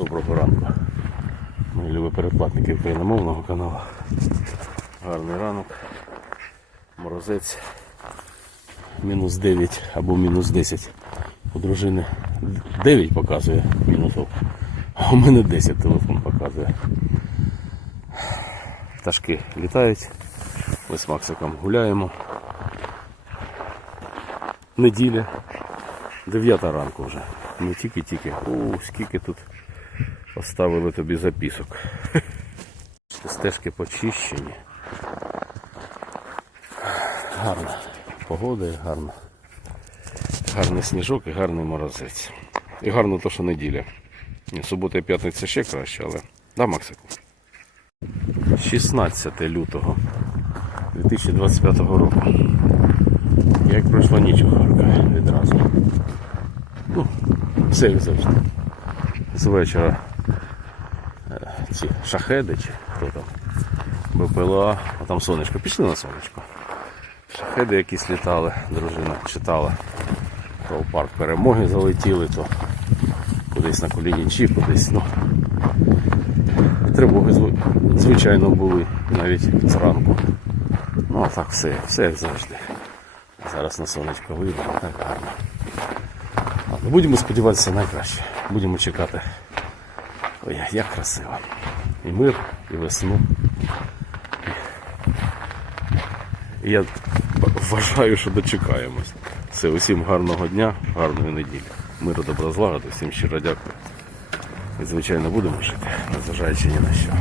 Доброго ранку. Мої любі передплатники україномовного каналу. Гарний ранок. Морозець. Мінус 9 або мінус 10. У дружини 9 показує мінусов. А у мене 10 телефон показує. Пташки літають. Ми з Максиком гуляємо. Неділя. 9 ранку вже. Не тільки-тільки. О, скільки тут поставили тобі записок. Стежки почищені. Гарна погода і гарна. Гарний сніжок і гарний морозець. І гарно то, що неділя. Субота і п'ятниця ще краще, але. Да, Максику? 16 лютого 2025 року. Як пройшла ніч у Харкові відразу. Ну, все завжди. З вечора е, ці шахеди чи хто там БПЛА, а там сонечко, пішли на сонечко. Шахеди якісь літали, дружина читала. То в парк перемоги залетіли, то кудись на Колінічі, кудись, ну. Тривоги звичайно були навіть зранку. Ну а так все, все як завжди. Зараз на сонечко вийде, так гарно. Ладно, будемо сподіватися найкраще. Будемо чекати. Ой, як красиво. І мир, і весну. І я вважаю, що дочекаємось. Все, усім гарного дня, гарної неділі. Миру, добра злагоди, всім щиро дякую. І, звичайно, будемо жити, незважаючи ні на що.